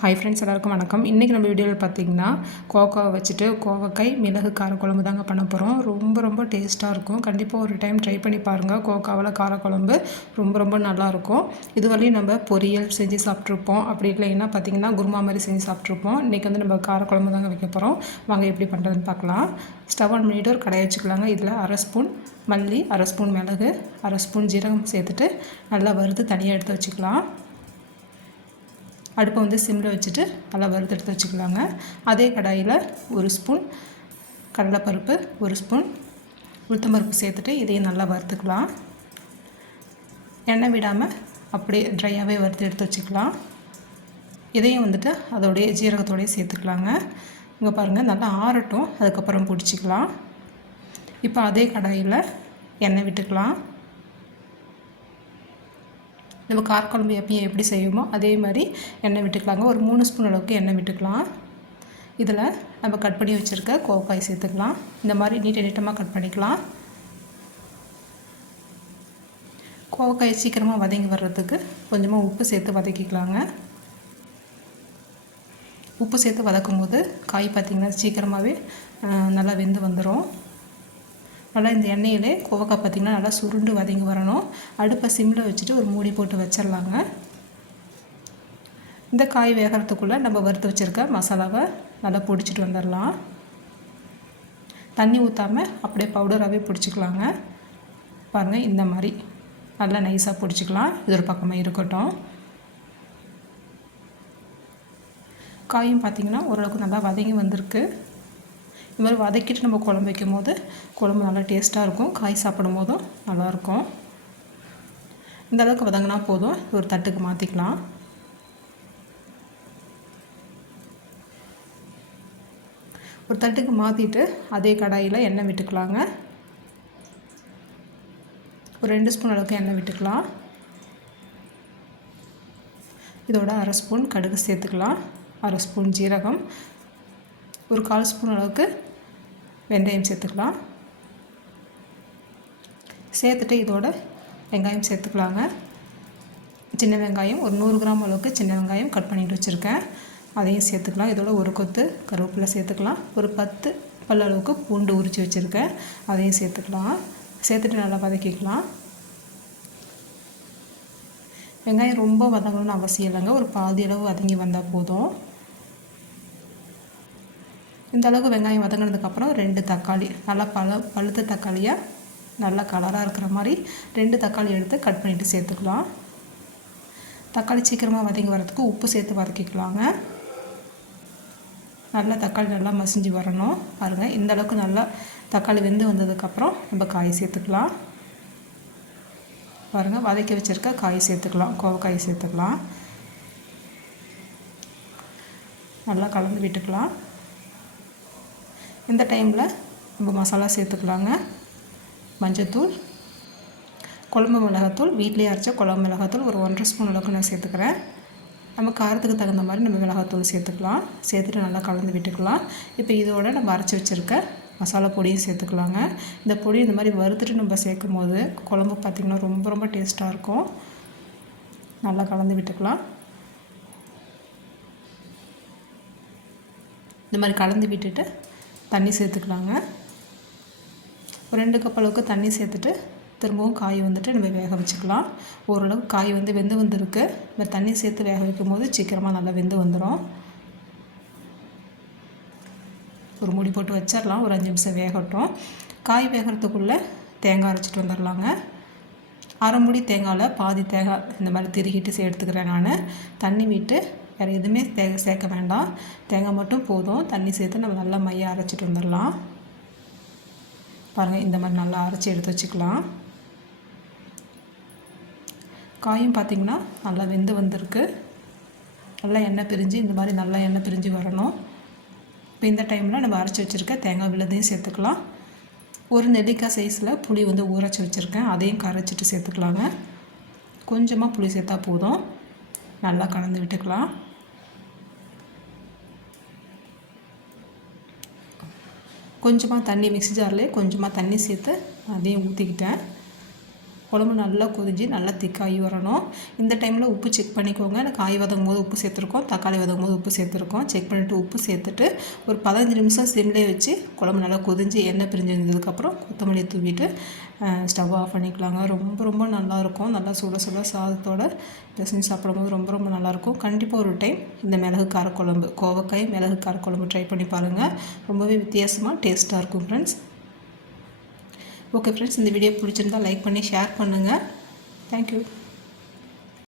Hi friends, எல்லாருக்கும் வணக்கம். இன்றைக்கி நம்ம வீடியோவில் பார்த்திங்கன்னா கோவக்காவை வச்சுட்டு கோவக்காய் மிளகு காரக்குழம்பு தாங்க பண்ண போகிறோம். ரொம்ப டேஸ்ட்டாக இருக்கும். கண்டிப்பாக ஒரு டைம் ட்ரை பண்ணி பாருங்கள். கோவக்காவில் காரக்குழம்பு ரொம்ப நல்லாயிருக்கும். இதுவரையும் நம்ம பொரியல் செஞ்சு சாப்பிட்ருப்போம். அப்படி இல்லைன்னா பார்த்திங்கன்னா குருமா மாதிரி செஞ்சு சாப்பிட்ருப்போம். இன்றைக்கி வந்து நம்ம காரக்குழம்பு தாங்க வைக்க போகிறோம். வாங்க எப்படி பண்ணுறதுன்னு பார்க்கலாம். ஸ்டவ் ஆன் பண்ணிவிட்டு ஒரு கடாயை வச்சுக்கலாங்க. இதில் அரை ஸ்பூன் மல்லி, அரை ஸ்பூன் மிளகு, அரை ஸ்பூன் ஜீரகம் சேர்த்துட்டு நல்லா வறுத்து தனியாக எடுத்து வச்சுக்கலாம். அடுப்பை வந்து சிம்மில் வச்சுட்டு நல்லா வறுத்தெடுத்து வச்சுக்கலாங்க. அதே கடாயில் ஒரு ஸ்பூன் கடலைப்பருப்பு, ஒரு ஸ்பூன் உளுத்தம்பருப்பு சேர்த்துட்டு இதையும் நல்லா வறுத்துக்கலாம். எண்ணெய் விடாமல் அப்படியே ட்ரையாகவே வறுத்து எடுத்து வச்சுக்கலாம். இதையும் வந்துட்டு அதோடைய ஜீரகத்தோடையே சேர்த்துக்கலாங்க. இங்கே பாருங்கள், நல்லா ஆறட்டும், அதுக்கப்புறம் பிடிச்சிக்கலாம். இப்போ அதே கடாயில் எண்ணெய் விட்டுக்கலாம். நம்ம காரக்குழம்பு எப்பயும் எப்படி செய்வோமோ அதே மாதிரி எண்ணெய் விட்டுக்கலாங்க. ஒரு 3 ஸ்பூன் அளவுக்கு எண்ணெய் விட்டுக்கலாம். இதில் நம்ம கட் பண்ணி வச்சுருக்க கோவக்காய் சேர்த்துக்கலாம். இந்த மாதிரி நீட்டமாக கட் பண்ணிக்கலாம். கோவக்காய் சீக்கிரமாக வதங்கி வர்றதுக்கு கொஞ்சமாக உப்பு சேர்த்து வதக்கிக்கலாங்க. உப்பு சேர்த்து வதக்கும் போது காய் பார்த்திங்கன்னா சீக்கிரமாகவே நல்லா வெந்து வந்துடும். நல்லா இந்த எண்ணெயிலே கோவக்காய் பார்த்திங்கன்னா நல்லா சுருண்டு வதங்கி வரணும். அடுப்பை சிம்மில் வச்சுட்டு ஒரு மூடி போட்டு வச்சிடலாங்க. இந்த காய் வேகிறதுக்குள்ளே நம்ம வறுத்து வச்சுருக்க மசாலாவை நல்லா பொடிச்சிட்டு வந்துடலாம். தண்ணி ஊற்றாமல் அப்படியே பவுடராகவே பிடிச்சிக்கலாங்க. பாருங்கள், இந்த மாதிரி நல்லா நைஸாக பிடிச்சிக்கலாம். இது ஒரு பக்கமாக இருக்கட்டும். காயும் பார்த்திங்கன்னா ஓரளவுக்கு நல்லா வதங்கி வந்திருக்கு. இது மாதிரி வதக்கிட்டு நம்ம குழம்பு வைக்கும் போது குழம்பு நல்லா டேஸ்ட்டாக இருக்கும். காய் சாப்பிடும் போதும் நல்லாயிருக்கும். இந்த அளவுக்கு வதங்கினா போதும். ஒரு தட்டுக்கு மாற்றிக்கலாம். ஒரு தட்டுக்கு மாற்றிட்டு அதே கடாயில் எண்ணெய் விட்டுக்கலாங்க. ஒரு 2 ஸ்பூன் அளவுக்கு எண்ணெய் விட்டுக்கலாம். இதோட அரை ஸ்பூன் கடுகு சேர்த்துக்கலாம். அரை ஸ்பூன் ஜீரகம், ஒரு 1/4 ஸ்பூன் அளவுக்கு வெந்தயம் சேர்த்துக்கலாம். சேர்த்துட்டு இதோட வெங்காயம் சேர்த்துக்கலாங்க. சின்ன வெங்காயம் ஒரு 100 கிராம் அளவுக்கு சின்ன வெங்காயம் கட் பண்ணிட்டு வச்சுருக்கேன். அதையும் சேர்த்துக்கலாம். இதோட ஒரு கொத்து கருவேப்பிலை சேர்த்துக்கலாம். ஒரு 10 பல் அளவுக்கு பூண்டு உரித்து வச்சுருக்கேன். அதையும் சேர்த்துக்கலாம். சேர்த்துட்டு நல்லா வதக்கிக்கலாம். வெங்காயம் ரொம்ப வதங்கணும்னு அவசியம் இல்லைங்க. ஒரு பாதி அளவு வதங்கி வந்தால் போதும். இந்த அளவுக்கு வெங்காயம் வதங்கினதுக்கப்புறம் 2 தக்காளி, நல்லா பழுத்த தக்காளியாக நல்லா கலராக இருக்கிற மாதிரி 2 தக்காளி எடுத்து கட் பண்ணிவிட்டு சேர்த்துக்கலாம். தக்காளி சீக்கிரமாக வதங்கி வரதுக்கு உப்பு சேர்த்து வதக்கிக்கலாங்க. நல்லா தக்காளி நல்லா மசிஞ்சு வரணும். பாருங்கள், இந்த அளவுக்கு நல்லா தக்காளி வெந்து வந்ததுக்கப்புறம் நம்ம காய் சேர்த்துக்கலாம். பாருங்கள், வதக்கி வச்சுருக்க காய் சேர்த்துக்கலாம். கோவக்காய் சேர்த்துக்கலாம். நல்லா கலந்து விட்டுக்கலாம். இந்த டைமில் நம்ம மசாலா சேர்த்துக்கலாங்க. மஞ்சத்தூள், குழம்பு மிளகாத்தூள், வீட்டிலே அரைச்ச குழம்பு மிளகாத்தூள் ஒரு 1.5 ஸ்பூன் அளவுக்கு நான் சேர்த்துக்கிறேன். நம்ம காரத்துக்கு தகுந்த மாதிரி நம்ம மிளகாத்தூள் சேர்த்துக்கலாம். சேர்த்துட்டு நல்லா கலந்து விட்டுக்கலாம். இப்போ இதோட நம்ம அரைச்சி வச்சுருக்க மசாலா பொடியும் சேர்த்துக்கலாங்க. இந்த பொடி இந்த மாதிரி வறுத்துட்டு நம்ம சேர்க்கும் போது குழம்பு பார்த்திங்கன்னா ரொம்ப டேஸ்ட்டாக இருக்கும். நல்லா கலந்து விட்டுக்கலாம். இந்த மாதிரி கலந்து விட்டுட்டு தண்ணி சேர்த்துக்கலாங்க. ஒரு 2 கப் அளவுக்கு தண்ணி சேர்த்துட்டு திரும்பவும் காய் வந்துட்டு நம்ம வேக வச்சுக்கலாம். ஓரளவுக்கு காய் வந்து வெந்து வந்திருக்கு. இந்த தண்ணி சேர்த்து வேக வைக்கும் போது சீக்கிரமாக நல்லா வெந்து வந்துடும். ஒரு மூடி போட்டு வச்சிடலாம். ஒரு 5 நிமிஷம் வேகட்டும். காய் வேகிறதுக்குள்ளே தேங்காய் அரைச்சிட்டு வந்துடலாங்க. அரை மூடி தேங்காயில் பாதி தேங்காய் இந்த மாதிரி திருகிட்டு எடுத்துக்கிறேன் நான். தண்ணி விட்டு வேறு எதுவுமே சேர்க்க வேண்டாம். தேங்காய் மட்டும் போதும். தண்ணி சேர்த்து நம்ம நல்லா மையாக அரைச்சிட்டு வந்துடலாம். பாருங்கள், இந்த மாதிரி நல்லா அரைச்சி எடுத்து வச்சுக்கலாம். காயும் பார்த்திங்கன்னா நல்லா வெந்து வந்திருக்கு. நல்லா எண்ணெய் பிரிஞ்சு இந்த மாதிரி நல்லா எண்ணெய் பிரிஞ்சு வரணும். இப்போ இந்த டைமில் நம்ம அரைச்சி வச்சுருக்க தேங்காய் விழுதையும் சேர்த்துக்கலாம். ஒரு நெல்லிக்காய் சைஸில் புளி வந்து ஊறச்சி வச்சுருக்கேன். அதையும் கரைச்சிட்டு சேர்த்துக்கலாங்க. கொஞ்சமாக புளி சேர்த்தா போதும். நல்லா கலந்து விட்டுக்கலாம். கொஞ்சமாக தண்ணி மிக்ஸி ஜார்லேயே கொஞ்சமாக தண்ணி சேர்த்து அதையும் ஊற்றிக்கிட்டேன். குழம்பு நல்லா கொதிஞ்சு நல்லா திக்காகி வரணும். இந்த டைமில் உப்பு செக் பண்ணிக்கோங்க. காய் வதங்கும் போது உப்பு சேர்த்துருக்கோம், தக்காளி வதங்கும் போது உப்பு சேர்த்துருக்கோம். செக் பண்ணிவிட்டு உப்பு சேர்த்துட்டு ஒரு 15 நிமிஷம் சிம்லேயே வச்சு குழம்பு நல்லா கொதிஞ்சு எண்ணெய் பிரிஞ்சிருந்ததுக்கப்புறம் கொத்தமல்லி தூவிட்டு ஸ்டவ் ஆஃப் பண்ணிக்கலாங்க. ரொம்ப ரொம்ப நல்லாயிருக்கும். நல்லா சுட சுட சாதத்தோட பிசைஞ்சு சாப்பிடும்போது ரொம்ப ரொம்ப நல்லாயிருக்கும். கண்டிப்பாக ஒரு டைம் இந்த மிளகு காரக்குழம்பு, கோவக்காய் மிளகு காரக்குழம்பு ட்ரை பண்ணி பாருங்கள். ரொம்பவே வித்தியாசமாக டேஸ்ட்டாக இருக்கும் ஃப்ரெண்ட்ஸ். ஓகே ஃப்ரெண்ட்ஸ், இந்த வீடியோ பிடிச்சிருந்தால் லைக் பண்ணி ஷேர் பண்ணுங்கள். தேங்க்யூ.